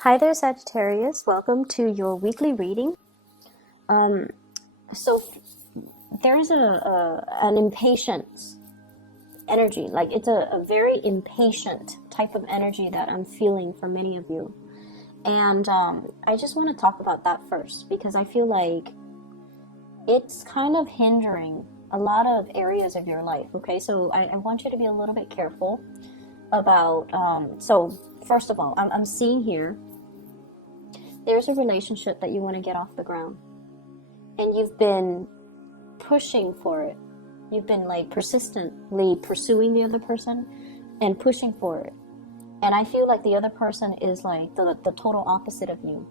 Hi there, Sagittarius. Welcome to your weekly reading. Um, so there's an impatience energy, like it's a very impatient type of energy that I'm feeling from many of you. And I just want to talk about that first because I feel like it's kind of hindering a lot of areas of your life, okay? So I want you to be a little bit careful about, so first of all, I'm seeing here, there's a relationship that you want to get off the ground. And you've been pushing for it. You've been like persistently pursuing the other person and pushing for it. And I feel like the other person is like the total opposite of you.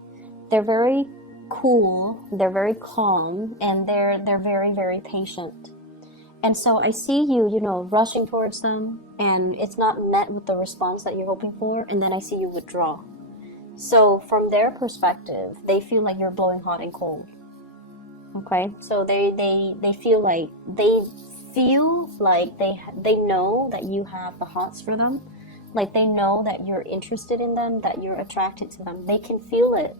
They're very cool, they're very calm, and they're very, very patient. And so I see you, rushing towards them, and it's not met with the response that you're hoping for, and then I see you withdraw. So from their perspective, they feel like you're blowing hot and cold. Okay, so they feel like they know that you have the hots for them, like they know that you're interested in them, that you're attracted to them. They can feel it,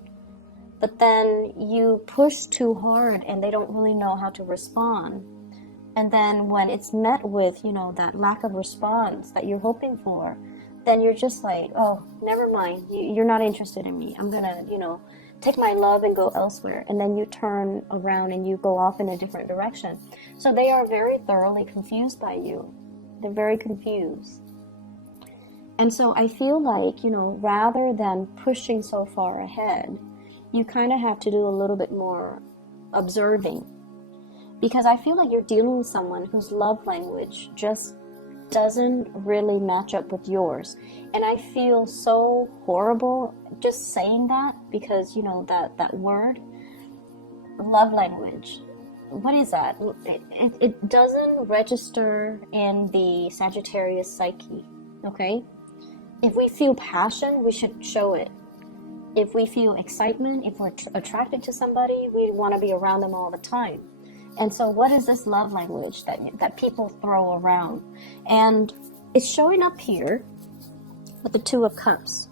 but then you push too hard, and they don't really know how to respond. And then when it's met with that lack of response that you're hoping for, then you're just like, oh, never mind, you're not interested in me. I'm gonna, take my love and go elsewhere. And then you turn around and you go off in a different direction. So they are very thoroughly confused by you. They're very confused. And so I feel like, rather than pushing so far ahead, you kind of have to do a little bit more observing. Because I feel like you're dealing with someone whose love language just doesn't really match up with yours. And I feel so horrible just saying that because that word, love language, what is that? It doesn't register in the Sagittarius psyche. Okay, if we feel passion, we should show it. If we feel excitement, if we're attracted to somebody, we want to be around them all the time. And so what is this love language that people throw around? And it's showing up here with the Two of Cups.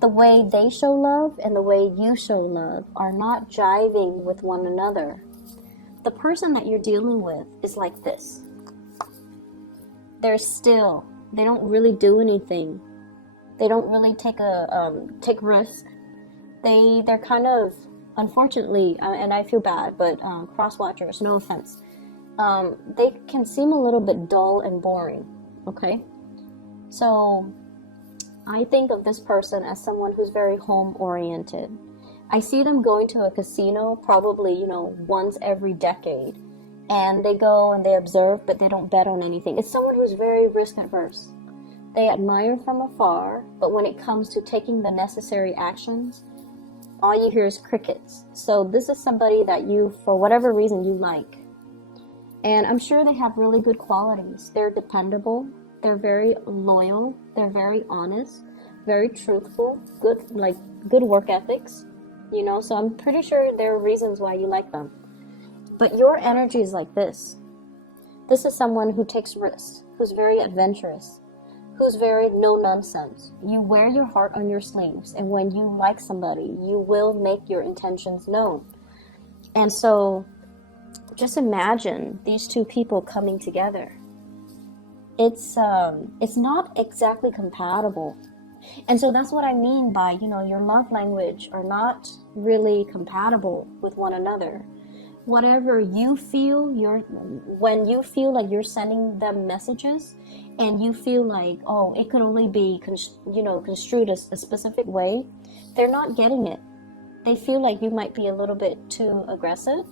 The way they show love and the way you show love are not jiving with one another. The person that you're dealing with is like this. They're still. They don't really do anything. They don't really take risk. They're kind of, unfortunately, and I feel bad, but cross-watchers, no offense, they can seem a little bit dull and boring, okay? So I think of this person as someone who's very home-oriented. I see them going to a casino probably, once every decade, and they go and they observe, but they don't bet on anything. It's someone who's very risk-averse. They admire from afar, but when it comes to taking the necessary actions, all you hear is crickets. So this is somebody that you, for whatever reason, you like. And I'm sure they have really good qualities. They're dependable. They're very loyal. They're very honest, very truthful, good work ethics, so I'm pretty sure there are reasons why you like them. But your energy is like this. This is someone who takes risks, who's very adventurous, who's very no-nonsense. You wear your heart on your sleeves, and when you like somebody, you will make your intentions known. And so just imagine these two people coming together. It's not exactly compatible. And so that's what I mean by, your love language are not really compatible with one another. Whatever you feel, when you feel like you're sending them messages and you feel like, oh, it could only be construed a specific way, they're not getting it. They feel like you might be a little bit too aggressive,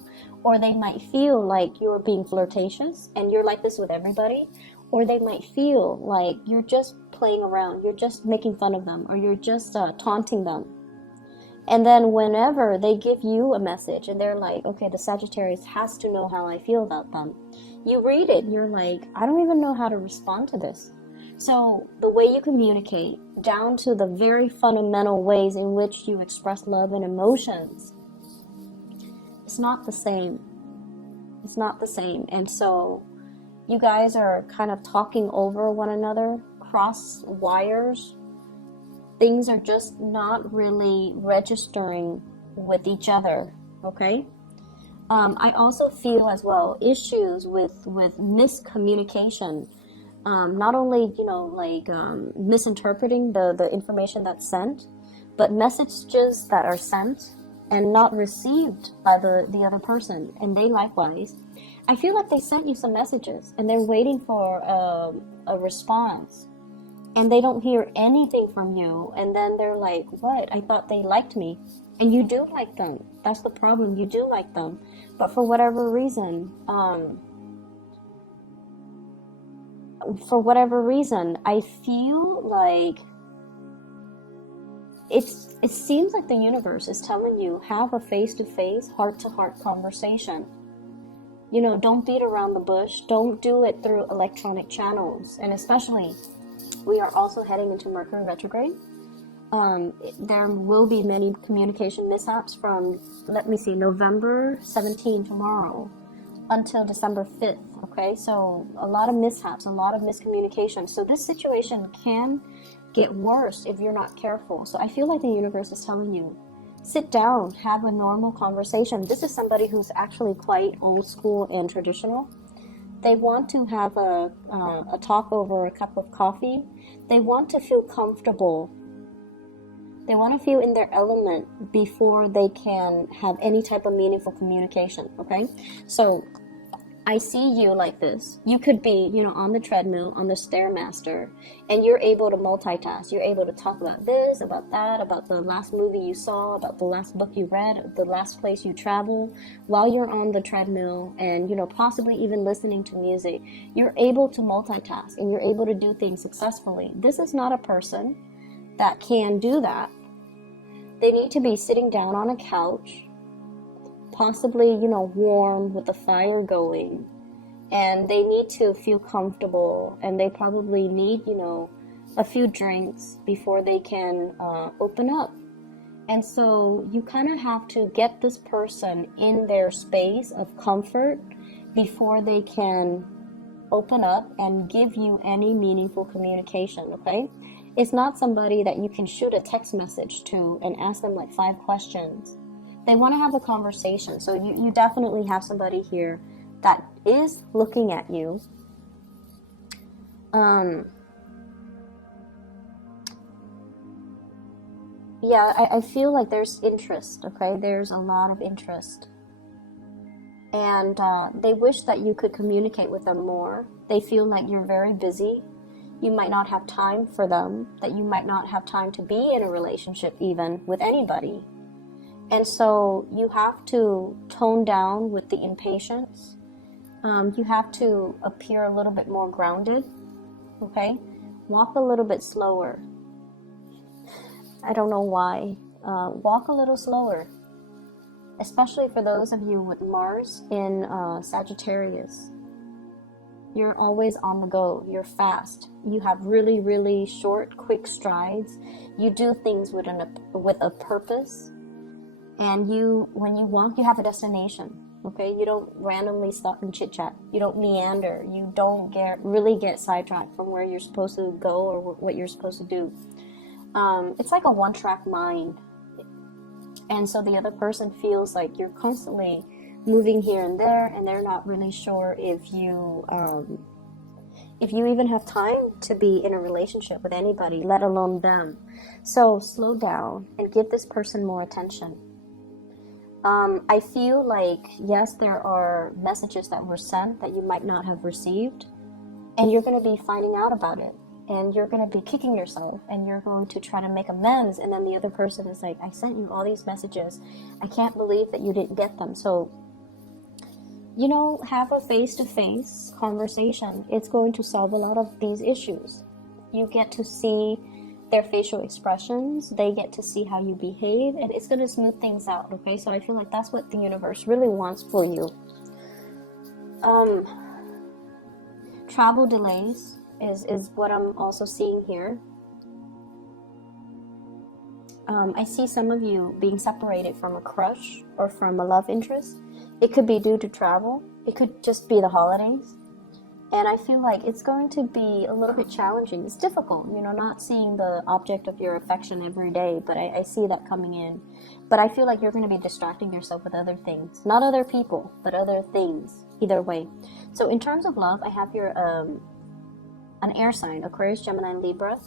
or they might feel like you're being flirtatious and you're like this with everybody, or they might feel like you're just playing around, you're just making fun of them, or you're just taunting them. And then whenever they give you a message and they're like, okay, the Sagittarius has to know how I feel about them, you read it, you're like, I don't even know how to respond to this. So the way you communicate, down to the very fundamental ways in which you express love and emotions, it's not the same. It's not the same. And so you guys are kind of talking over one another, cross wires, things are just not really registering with each other, okay? I also feel as well issues with miscommunication. Not only, you know, like misinterpreting the information that's sent, but messages that are sent and not received by the other person, and they likewise. I feel like they sent you some messages and they're waiting for a response, and they don't hear anything from you, and then they're like, what? I thought they liked me. And you do like them. That's the problem. You do like them. But for whatever reason, I feel like it seems like the universe is telling you, have a face-to-face, heart-to-heart conversation. You know, don't beat around the bush. Don't do it through electronic channels. And especially, we are also heading into Mercury retrograde. There will be many communication mishaps from, let me see, November 17, tomorrow, until December 5th, okay? So a lot of mishaps, a lot of miscommunication. So this situation can get worse if you're not careful. So I feel like the universe is telling you, sit down, have a normal conversation. This is somebody who's actually quite old school and traditional. They want to have a talk over a cup of coffee. They want to feel comfortable. They want to feel in their element before they can have any type of meaningful communication, okay? So I see you like this. You could be, you know, on the treadmill, on the Stairmaster, and you're able to multitask. You're able to talk about this, about that, about the last movie you saw, about the last book you read, the last place you traveled, while you're on the treadmill and, you know, possibly even listening to music. You're able to multitask and you're able to do things successfully. This is not a person that can do that. They need to be sitting down on a couch, possibly, you know, warm with the fire going, and they need to feel comfortable, and they probably need, you know, a few drinks before they can open up. And so you kind of have to get this person in their space of comfort before they can open up and give you any meaningful communication, okay? It's not somebody that you can shoot a text message to and ask them like 5 questions. They want to have a conversation. So you definitely have somebody here that is looking at you. Yeah, I feel like there's interest, okay? There's a lot of interest. And they wish that you could communicate with them more. They feel like you're very busy. You might not have time for them, that you might not have time to be in a relationship even with anybody. And so you have to tone down with the impatience. You have to appear a little bit more grounded, okay? Walk a little bit slower. I don't know why. Walk a little slower, especially for those of you with Mars in Sagittarius. You're always on the go. You're fast. You have really, really short, quick strides. You do things with a purpose. And when you walk, you have a destination. Okay? You don't randomly stop and chit-chat. You don't meander. You don't really get sidetracked from where you're supposed to go or what you're supposed to do. It's like a one-track mind. And so the other person feels like you're constantly moving here and there, and they're not really sure if you even have time to be in a relationship with anybody, let alone them. So slow down and give this person more attention. I feel like, yes, there are messages that were sent that you might not have received, and you're going to be finding out about it, and you're going to be kicking yourself, and you're going to try to make amends, and then the other person is like, I sent you all these messages. I can't believe that you didn't get them. So, you know, have a face-to-face conversation. It's going to solve a lot of these issues. You get to see their facial expressions. They get to see how you behave, and it's going to smooth things out, okay? So I feel like that's what the universe really wants for you. Travel delays is what I'm also seeing here. I see some of you being separated from a crush or from a love interest. It could be due to travel. It could just be the holidays. And I feel like it's going to be a little bit challenging. It's difficult, you know, not seeing the object of your affection every day, but I see that coming in. But I feel like you're going to be distracting yourself with other things. Not other people, but other things, either way. So in terms of love, I have your an air sign, Aquarius, Gemini, and Libra.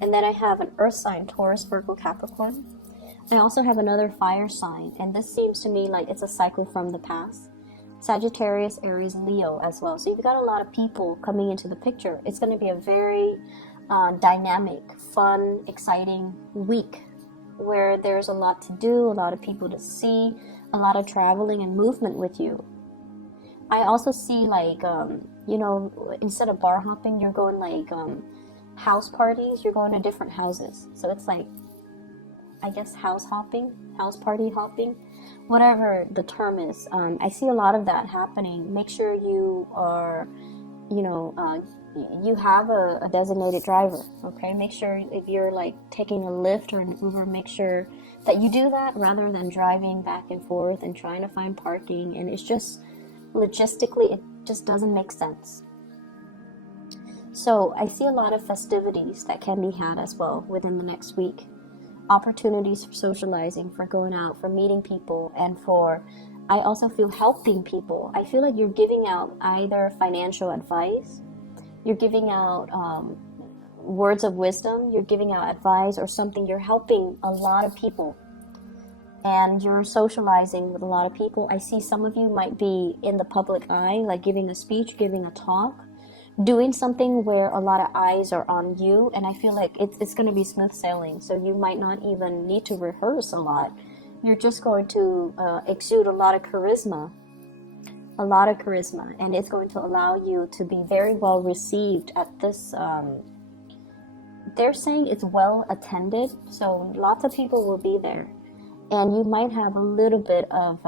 And then I have an earth sign, Taurus, Virgo, Capricorn. I also have another fire sign, and this seems to me like it's a cycle from the past. Sagittarius, Aries, Leo as well. So you've got a lot of people coming into the picture. It's going to be a very dynamic, fun, exciting week where there's a lot to do, a lot of people to see, a lot of traveling and movement with you. I also see like, you know, instead of bar hopping, you're going like house parties, you're going to different houses. So it's like, I guess, house hopping, house party hopping, whatever the term is. I see a lot of that happening. Make sure you are, you know, you have a designated driver, okay? Make sure if you're like taking a Lyft or an Uber, make sure that you do that rather than driving back and forth and trying to find parking. And it's just, logistically, it just doesn't make sense. So I see a lot of festivities that can be had as well within the next week. Opportunities for socializing, for going out, for meeting people, and for, I also feel, helping people. I feel like you're giving out either financial advice, you're giving out words of wisdom, you're giving out advice or something. You're helping a lot of people, and you're socializing with a lot of people. I see some of you might be in the public eye, like giving a speech, giving a talk, doing something where a lot of eyes are on you, and I feel like it's going to be smooth sailing. So you might not even need to rehearse a lot. You're just going to exude a lot of charisma, and it's going to allow you to be very well received at this. They're saying it's well attended, so lots of people will be there, and you might have a little bit of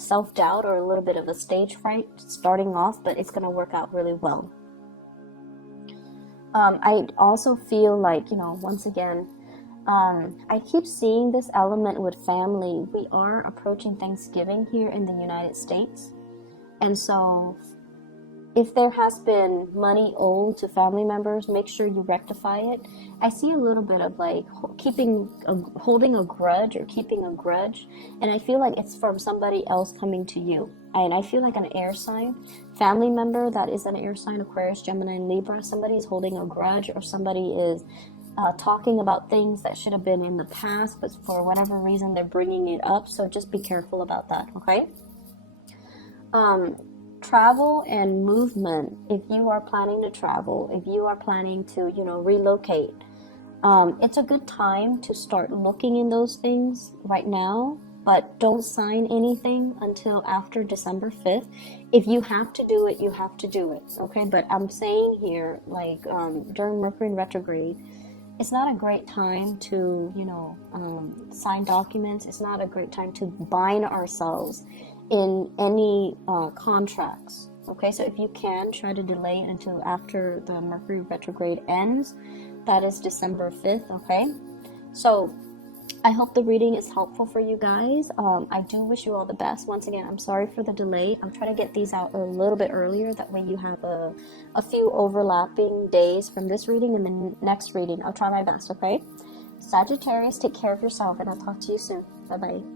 self-doubt or a little bit of a stage fright starting off, but it's going to work out really well. I also feel like, you know, once again, I keep seeing this element with family. We are approaching Thanksgiving here in the United States. And so if there has been money owed to family members, make sure you rectify it. I see a little bit of like holding a grudge or keeping a grudge. And I feel like it's from somebody else coming to you. And I feel like an air sign, family member that is an air sign, Aquarius, Gemini, and Libra, somebody is holding a grudge, or somebody is talking about things that should have been in the past, but for whatever reason they're bringing it up. So just be careful about that, okay? Travel and movement. If you are planning to travel, if you are planning to, you know, relocate, it's a good time to start looking in those things right now. But don't sign anything until after December 5th. If you have to do it, you have to do it, okay? But I'm saying here, like, during Mercury in retrograde, it's not a great time to, you know, sign documents. It's not a great time to bind ourselves in any contracts, okay? So if you can, try to delay it until after the Mercury retrograde ends. That is December 5th, okay? So I hope the reading is helpful for you guys. I do wish you all the best. Once again, I'm sorry for the delay. I'm trying to get these out a little bit earlier. That way you have a few overlapping days from this reading and the next reading. I'll try my best, okay? Sagittarius, take care of yourself, and I'll talk to you soon. Bye-bye.